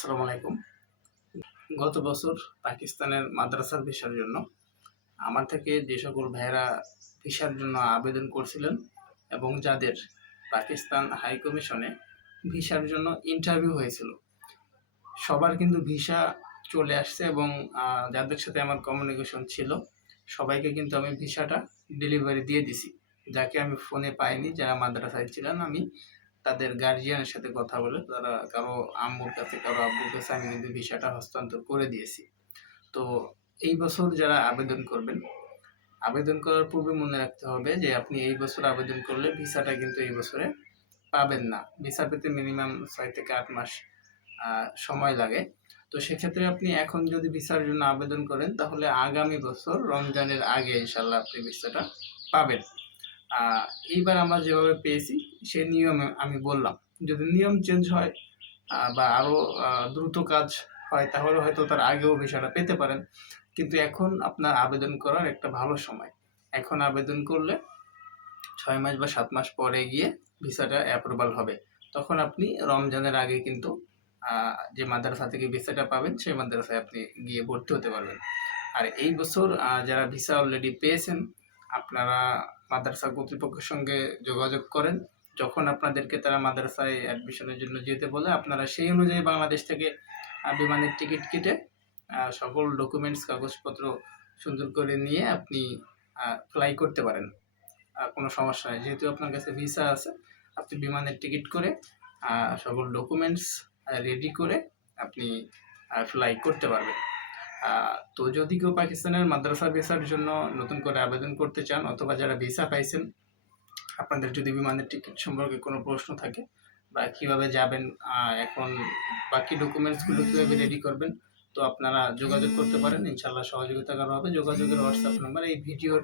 আসসালামু আলাইকুম। গত বছর পাকিস্তানের মাদ্রাসার ভিসার জন্য আমার থেকে যে সকল ভাইয়েরা ভিসার জন্য আবেদন করছিলেন এবং যাদের পাকিস্তান হাই কমিশনে ভিসার জন্য ইন্টারভিউ হয়েছিল, সবার কিন্তু ভিসা চলে আসছে এবং যাদের সাথে আমার কমিউনিকেশন ছিল, সবাইকে কিন্তু আমি ভিসাটা ডেলিভারি দিয়ে দিছি। যাকে আমি ফোনে পাইনি, যারা মাদ্রাসায় ছিলেন আমি তাদের গার্জিয়ানের সাথে কথা বলে তারা কারও আম্মুর কাছে, কারও আব্বুর কাছে আমি কিন্তু ভিসাটা হস্তান্তর করে দিয়েছি। তো এই বছর যারা আবেদন করবেন, আবেদন করার পূর্বে মনে রাখতে হবে যে আপনি এই বছর আবেদন করলে ভিসাটা কিন্তু এই বছরে পাবেন না। ভিসা পেতে মিনিমাম ছয় থেকে আট মাস সময় লাগে। তো সেক্ষেত্রে আপনি এখন যদি ভিসার জন্য আবেদন করেন তাহলে আগামী বছর রমজানের আগে ইনশাল্লাহ আপনি ভিসাটা পাবেন। এইবার আমরা যেভাবে পেয়েছি, সেই নিয়মে আমি বললাম। যদি নিয়ম চেঞ্জ হয় বা আরও দ্রুত কাজ হয়, তাহলে হয়তো তার আগেও ভিসাটা পেতে পারেন। কিন্তু এখন আপনার আবেদন করার একটা ভালো সময়। এখন আবেদন করলে ছয় মাস বা সাত মাস পরে গিয়ে ভিসাটা অ্যাপ্রুভাল হবে। তখন আপনি রমজানের আগে কিন্তু যে মাদ্রাসা থেকে ভিসাটা পাবেন, সেই মাদ্রাসায় আপনি গিয়ে ভর্তি হতে পারবেন। আর এই বছর যারা ভিসা অলরেডি পেয়েছেন আপনারা মাদ্রাসা কর্তৃপক্ষের সঙ্গে যোগাযোগ করেন। যখন আপনাদেরকে তারা মাদ্রাসায় অ্যাডমিশনের জন্য যেতে বলে, আপনারা সেই অনুযায়ী বাংলাদেশ থেকে বিমানের টিকিট কেটে সকল ডকুমেন্টস কাগজপত্র সুন্দর করে নিয়ে আপনি ফ্লাই করতে পারেন। কোনো সমস্যা নেই। যেহেতু আপনার কাছে ভিসা আছে, আপনি বিমানের টিকিট করে সকল ডকুমেন্টস রেডি করে আপনি ফ্লাই করতে পারবেন। তো যদি কেউ পাকিস্তানের মাদ্রাসা ভিসার জন্য নতুন করে আবেদন করতে চান অথবা যারা ভিসা পাইছেন, আপনাদের যদি বিমানের টিকিট সম্পর্কে কোনো প্রশ্ন থাকে বা কীভাবে যাবেন এখন বাকি ডকুমেন্টসগুলো কীভাবে রেডি করবেন, তো আপনারা যোগাযোগ করতে পারেন। ইনশাল্লাহ সহযোগিতা করা হবে। যোগাযোগের হোয়াটসঅ্যাপ নাম্বার এই ভিডিওর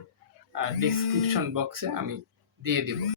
ডিসক্রিপশন বক্সে আমি দিয়ে দিব।